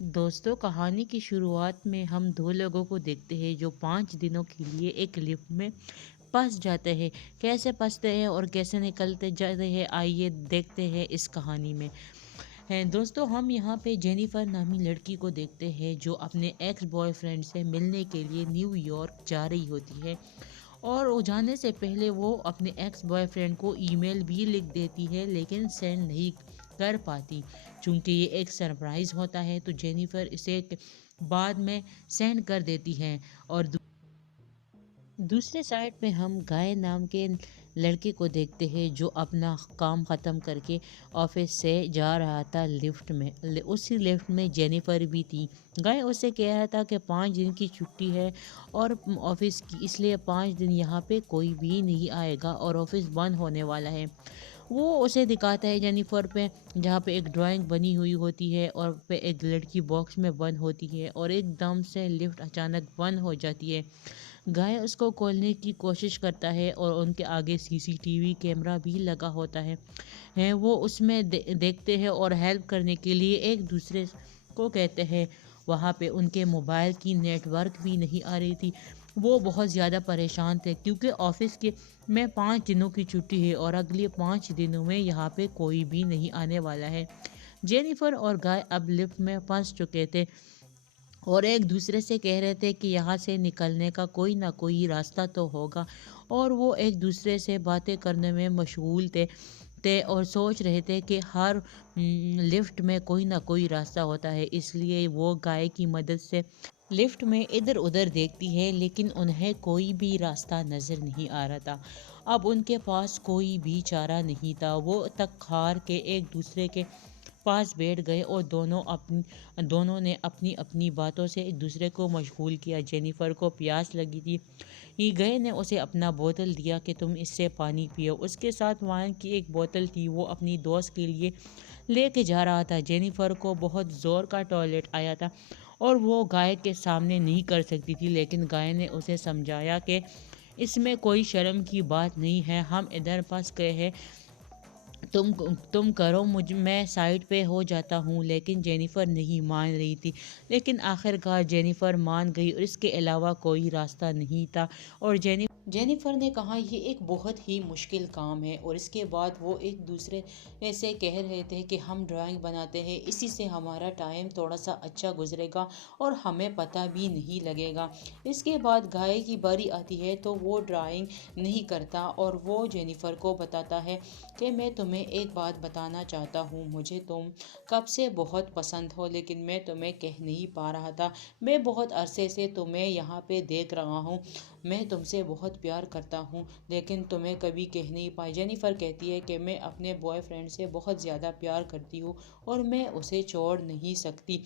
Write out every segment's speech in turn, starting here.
दोस्तों, कहानी की शुरुआत में हम दो लोगों को देखते हैं जो 5 दिनों के लिए एक लिफ्ट में फंस जाते हैं। कैसे फंसते हैं और कैसे निकलते जाते हैं, आइए देखते हैं इस कहानी में। हैं दोस्तों, हम यहाँ पे जेनिफर नामी लड़की को देखते हैं जो अपने एक्स बॉयफ्रेंड से मिलने के लिए न्यूयॉर्क जा रही होती है। और वो जाने से पहले वो अपने एक्स बॉयफ्रेंड को ईमेल भी लिख देती है, लेकिन सेंड नहीं कर पाती। चूंकि ये एक सरप्राइज़ होता है तो जेनिफर इसे बाद में सेंड कर देती है। और दूसरे साइड पे हम गाय नाम के लड़के को देखते हैं जो अपना काम ख़त्म करके ऑफिस से जा रहा था लिफ्ट में। उसी लिफ्ट में जेनिफर भी थी। गाय उसे कह रहा था कि 5 दिन की छुट्टी है और ऑफिस की, इसलिए 5 दिन यहाँ पे कोई भी नहीं आएगा और ऑफिस बंद होने वाला है। वो उसे दिखाता है जेनिफर पे, जहाँ पे एक ड्राइंग बनी हुई होती है और पे एक लड़की बॉक्स में बंद होती है और एकदम से लिफ्ट अचानक बंद हो जाती है। गाय उसको खोलने की कोशिश करता है और उनके आगे सीसीटीवी कैमरा भी लगा होता है वो उसमें देखते हैं और हेल्प करने के लिए एक दूसरे को कहते हैं। वहाँ पे उनके मोबाइल की नेटवर्क भी नहीं आ रही थी। वो बहुत ज़्यादा परेशान थे क्योंकि ऑफिस के में 5 दिनों की छुट्टी है और अगले 5 दिनों में यहाँ पे कोई भी नहीं आने वाला है। जेनिफर और गाय अब लिफ्ट में फंस चुके थे और एक दूसरे से कह रहे थे कि यहाँ से निकलने का कोई ना कोई रास्ता तो होगा। और वो एक दूसरे से बातें करने में मशगूल थे और सोच रहे थे कि हर लिफ्ट में कोई ना कोई रास्ता होता है। इसलिए वो गाय की मदद से लिफ्ट में इधर उधर देखती है, लेकिन उन्हें कोई भी रास्ता नज़र नहीं आ रहा था। अब उनके पास कोई भी चारा नहीं था। वो तक हार के एक दूसरे के पास बैठ गए और दोनों ने अपनी अपनी बातों से एक दूसरे को मशगूल किया। जेनिफर को प्यास लगी थी। ही गए ने उसे अपना बोतल दिया कि तुम इससे पानी पियो। उसके साथ वाइन की एक बोतल थी, वो अपनी दोस्त के लिए लेके जा रहा था। जेनिफर को बहुत ज़ोर का टॉयलेट आया था और वो गाय के सामने नहीं कर सकती थी, लेकिन गाय ने उसे समझाया कि इसमें कोई शर्म की बात नहीं है, हम इधर फंस गए हैं, तुम तुम करो, मैं साइड पे हो जाता हूँ। लेकिन जेनिफर नहीं मान रही थी। लेकिन आखिरकार जेनिफर मान गई और इसके अलावा कोई रास्ता नहीं था। और जेनिफर ने कहा ये एक बहुत ही मुश्किल काम है। और इसके बाद वो एक दूसरे से कह रहे थे कि हम ड्राइंग बनाते हैं, इसी से हमारा टाइम थोड़ा सा अच्छा गुजरेगा और हमें पता भी नहीं लगेगा। इसके बाद गाय की बारी आती है तो वो ड्राइंग नहीं करता और वो जेनिफर को बताता है कि मैं तुम्हें एक बात बताना चाहता हूँ, मुझे तुम कब से बहुत पसंद हो, लेकिन मैं तुम्हें कह नहीं पा रहा था। मैं बहुत अरसे से तुम्हें यहाँ पे देख रहा हूँ, मैं तुमसे बहुत प्यार करता हूँ, लेकिन तुम्हें कभी कह नहीं पाई। जेनिफर कहती है कि मैं अपने बॉयफ्रेंड से बहुत ज़्यादा प्यार करती हूँ और मैं उसे छोड़ नहीं सकती।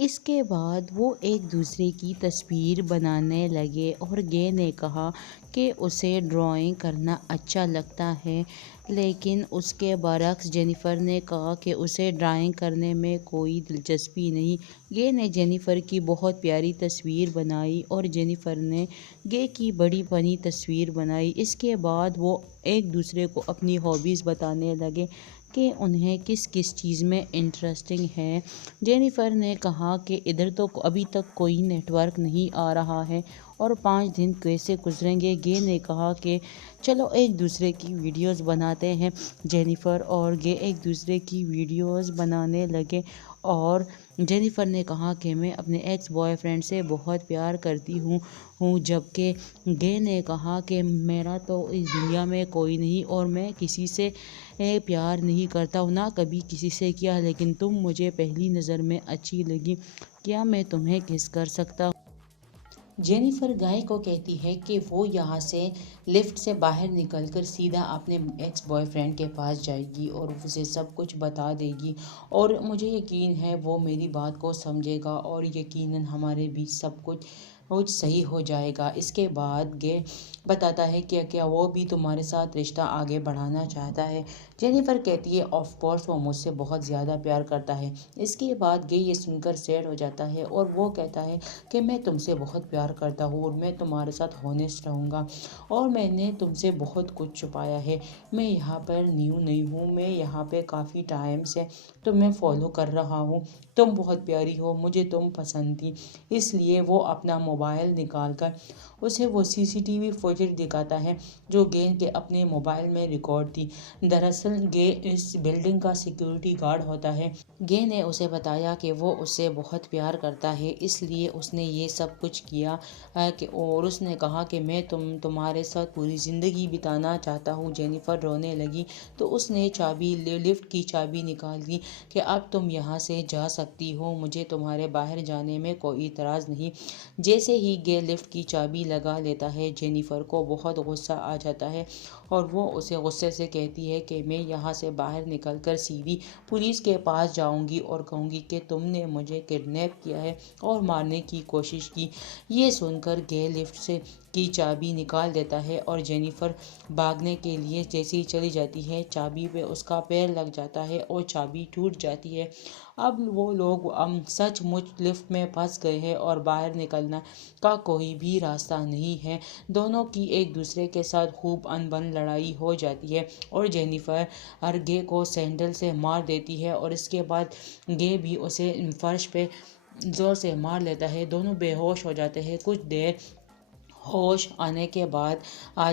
इसके बाद वो एक दूसरे की तस्वीर बनाने लगे और गे ने कहा कि उसे ड्राइंग करना अच्छा लगता है, लेकिन उसके बरक्स जेनिफर ने कहा कि उसे ड्राइंग करने में कोई दिलचस्पी नहीं। गे ने जेनिफर की बहुत प्यारी तस्वीर बनाई और जेनिफर ने गे की बड़ी फनी तस्वीर बनाई। इसके बाद वो एक दूसरे को अपनी हॉबीज़ बताने लगे कि उन्हें किस किस चीज़ में इंटरेस्टिंग है। जेनिफर ने कहा कि इधर तो अभी तक कोई नेटवर्क नहीं आ रहा है और 5 दिन कैसे गुजरेंगे। गे ने कहा कि चलो एक दूसरे की वीडियोस बनाते हैं। जेनिफर और गे एक दूसरे की वीडियोस बनाने लगे और जेनिफर ने कहा कि मैं अपने एक्स बॉयफ्रेंड से बहुत प्यार करती हूँ, जबकि गे ने कहा कि मेरा तो इस दुनिया में कोई नहीं और मैं किसी से प्यार नहीं करता हूँ, ना कभी किसी से किया, लेकिन तुम मुझे पहली नज़र में अच्छी लगी, क्या मैं तुम्हें किस कर सकता हूँ। जेनिफर गाय को कहती है कि वो यहाँ से लिफ्ट से बाहर निकलकर सीधा अपने एक्स बॉयफ्रेंड के पास जाएगी और उसे सब कुछ बता देगी और मुझे यकीन है वो मेरी बात को समझेगा और यकीनन हमारे बीच सब कुछ सही हो जाएगा। इसके बाद गे बताता है कि क्या वो भी तुम्हारे साथ रिश्ता आगे बढ़ाना चाहता है। जेनिफर कहती है ऑफ कोर्स वो मुझसे बहुत ज़्यादा प्यार करता है। इसके बाद गे ये सुनकर सैड हो जाता है और वो कहता है कि मैं तुमसे बहुत प्यार करता हूँ और मैं तुम्हारे साथ होनेस्ट रहूँगा और मैंने तुमसे बहुत कुछ छुपाया है। मैं यहाँ पर न्यू नहीं हूँ, मैं यहाँ पे काफ़ी टाइम से تمہیں فالو کر رہا ہوں، تم بہت پیاری ہو، مجھے تم پسند تھی۔ اس لیے وہ اپنا موبائل نکال کر اسے وہ CCTV فوٹیج دکھاتا ہے جو گے کے اپنے موبائل میں ریکارڈ تھی۔ دراصل گے اس بلڈنگ کا سیکیورٹی گارڈ ہوتا ہے۔ گے نے اسے بتایا کہ وہ اسے بہت پیار کرتا ہے، اس لیے اس نے یہ سب کچھ کیا اور اس نے کہا کہ میں تمہارے ساتھ پوری زندگی بتانا چاہتا ہوں۔ جینیفر رونے لگی تو اس نے لفٹ کی چابی نکال دی کہ اب تم یہاں سے جا سکتی ہو، مجھے تمہارے باہر جانے میں کوئی اعتراض نہیں۔ جیسے ہی گے لفٹ کی چابی لگا لیتا ہے، جینیفر کو بہت غصہ آ جاتا ہے اور وہ اسے غصے سے کہتی ہے کہ میں یہاں سے باہر نکل کر سیدھی پولیس کے پاس جاؤں گی اور کہوں گی کہ تم نے مجھے کڈنیپ کیا ہے اور مارنے کی کوشش کی۔ یہ سن کر گے لفٹ سے کی چابی نکال دیتا ہے اور جینیفر بھاگنے کے لیے جیسے ہی چلی جاتی ہے، چابی پہ اس کا پیر لگ جاتا ہے اور چابی ٹوٹ جاتی ہے۔ اب وہ لوگ سچ مچ لفٹ میں پھنس گئے ہیں اور باہر نکلنا کا کوئی بھی راستہ نہیں ہے۔ دونوں کی ایک دوسرے کے ساتھ خوب انبن لڑائی ہو جاتی ہے اور جینیفر گے کو سینڈل سے مار دیتی ہے اور اس کے بعد گے بھی اسے فرش پہ زور سے مار لیتا ہے۔ دونوں بے ہوش ہو جاتے ہیں۔ کچھ دیر ہوش آنے کے بعد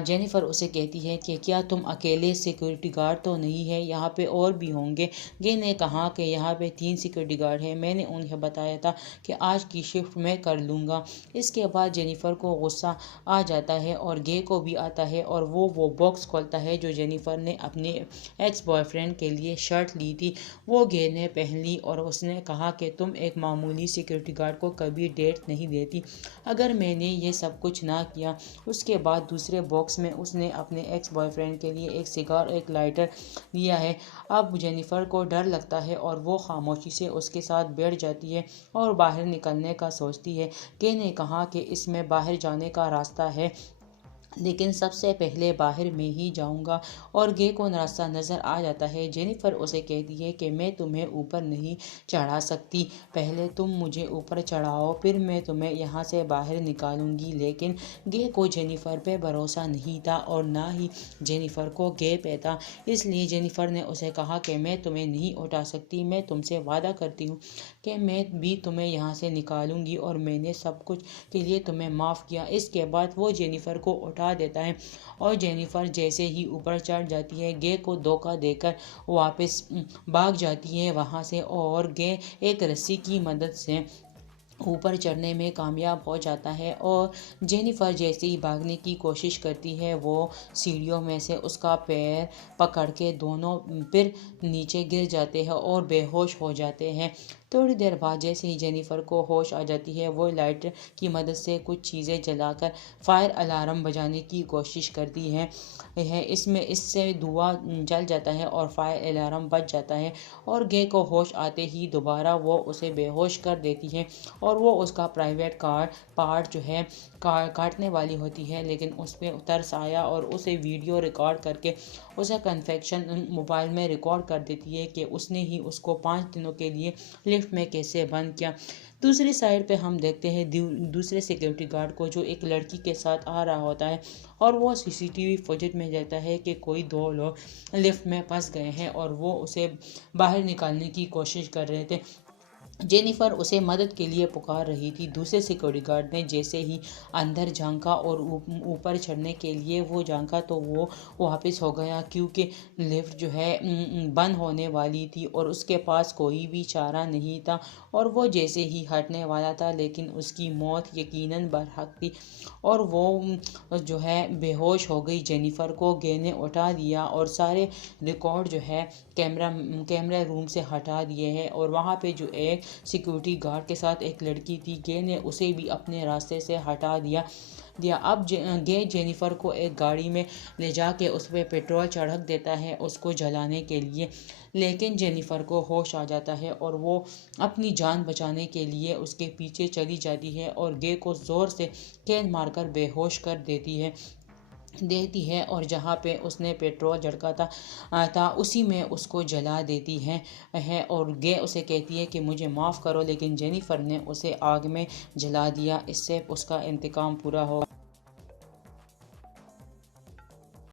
جینیفر اسے کہتی ہے کہ کیا تم اکیلے سیکیورٹی گارڈ تو نہیں ہے، یہاں پہ اور بھی ہوں گے۔ گے نے کہا کہ یہاں پہ 3 سیکیورٹی گارڈ ہیں، میں نے انہیں بتایا تھا کہ آج کی شفٹ میں کر لوں گا۔ اس کے بعد جینیفر کو غصہ آ جاتا ہے اور گے کو بھی آتا ہے اور وہ باکس کھولتا ہے جو جینیفر نے اپنے ایکس بوائے فرینڈ کے لیے شرٹ لی تھی، وہ گے نے پہن لی اور اس نے کہا کہ تم ایک معمولی سیکیورٹی گارڈ کو کبھی ڈیٹ نہیں دیتی اگر میں نے یہ سب کچھ نہ کیا۔ اس کے بعد دوسرے باکس میں اس نے اپنے ایکس بوائے فرینڈ کے لیے ایک سگار اور ایک لائٹر لیا ہے۔ اب جینیفر کو ڈر لگتا ہے اور وہ خاموشی سے اس کے ساتھ بیٹھ جاتی ہے اور باہر نکلنے کا سوچتی ہے۔ گے نے کہا کہ اس میں باہر جانے کا راستہ ہے لیکن سب سے پہلے باہر میں ہی جاؤں گا اور گے کو راستہ نظر آ جاتا ہے۔ جینیفر اسے کہتی ہے کہ میں تمہیں اوپر نہیں چڑھا سکتی، پہلے تم مجھے اوپر چڑھاؤ پھر میں تمہیں یہاں سے باہر نکالوں گی، لیکن گے کو جینیفر پہ بھروسہ نہیں تھا اور نہ ہی جینیفر کو گے پہ تھا، اس لیے جینیفر نے اسے کہا کہ میں تمہیں نہیں اٹھا سکتی، میں تم سے وعدہ کرتی ہوں کہ میں بھی تمہیں یہاں سے نکالوں گی اور میں نے سب کچھ کے لیے تمہیں معاف کیا۔ اس کے بعد وہ جینیفر کو اٹھا دیتا ہے اور جینیفر جیسے ہی اوپر چڑھ جاتی ہے، گے کو دھوکہ دے کر واپس بھاگ جاتی ہے وہاں سے اور گے ایک رسی کی مدد سے اوپر چڑھنے میں کامیاب ہو جاتا ہے اور جینیفر جیسے ہی بھاگنے کی کوشش کرتی ہے، وہ سیڑھیوں میں سے اس کا پیر پکڑ کے دونوں پھر نیچے گر جاتے ہیں اور بے ہوش ہو جاتے ہیں۔ تھوڑی دیر بعد جیسے ہی جینیفر کو ہوش آ جاتی ہے، وہ لائٹر کی مدد سے کچھ چیزیں جلا کر فائر الارم بجانے کی کوشش کرتی ہے۔ اس سے دھواں جل جاتا ہے اور فائر الارم بج جاتا ہے اور گے کو ہوش آتے ہی دوبارہ وہ اسے بے ہوش کر دیتی ہے اور وہ اس کا پرائیویٹ کار پارٹ جو ہے کاٹنے والی ہوتی ہے، لیکن اس پہ ترس آیا اور اسے ویڈیو ریکارڈ کر کے اسے کنفیکشن موبائل میں ریکارڈ کر دیتی ہے کہ اس نے ہی اس کو 5 دنوں کے لیے لفٹ میں کیسے بند کیا۔ دوسری سائڈ پہ ہم دیکھتے ہیں دوسرے سیکیورٹی گارڈ کو جو ایک لڑکی کے ساتھ آ رہا ہوتا ہے اور وہ CCTV فوٹیج میں دیکھتا ہے کہ کوئی 2 لوگ لفٹ میں پھنس گئے ہیں اور وہ اسے باہر نکالنے کی کوشش کر رہے تھے۔ جینیفر اسے مدد کے لیے پکار رہی تھی۔ دوسرے سیکیورٹی گارڈ نے جیسے ہی اندر جھانکا اور اوپر چڑھنے کے لیے وہ جھانکا تو وہ واپس ہو گیا کیونکہ لفٹ جو ہے بند ہونے والی تھی اور اس کے پاس کوئی بھی چارہ نہیں تھا اور وہ جیسے ہی ہٹنے والا تھا لیکن اس کی موت یقیناً برحق تھی اور وہ جو ہے بے ہوش ہو گئی۔ جینیفر کو گے نے اٹھا دیا اور سارے ریکارڈ جو ہے کیمرہ روم سے ہٹا دیے ہیں اور وہاں پہ جو ایک سیکیورٹی گارڈ کے ساتھ ایک لڑکی تھی، گے نے اسے بھی اپنے راستے سے ہٹا دیا۔ اب گے جینیفر کو ایک گاڑی میں لے جا کے اس پہ پیٹرول چھڑک دیتا ہے اس کو جلانے کے لیے، لیکن جینیفر کو ہوش آ جاتا ہے اور وہ اپنی جان بچانے کے لیے اس کے پیچھے چلی جاتی ہے اور گے کو زور سے کین مار کر بے ہوش کر دیتی ہے اور جہاں پہ اس نے پیٹرول جھڑکا تھا اسی میں اس کو جلا دیتی ہے اور گے اسے کہتی ہے کہ مجھے معاف کرو، لیکن جینیفر نے اسے آگ میں جلا دیا، اس سے اس کا انتقام پورا ہو۔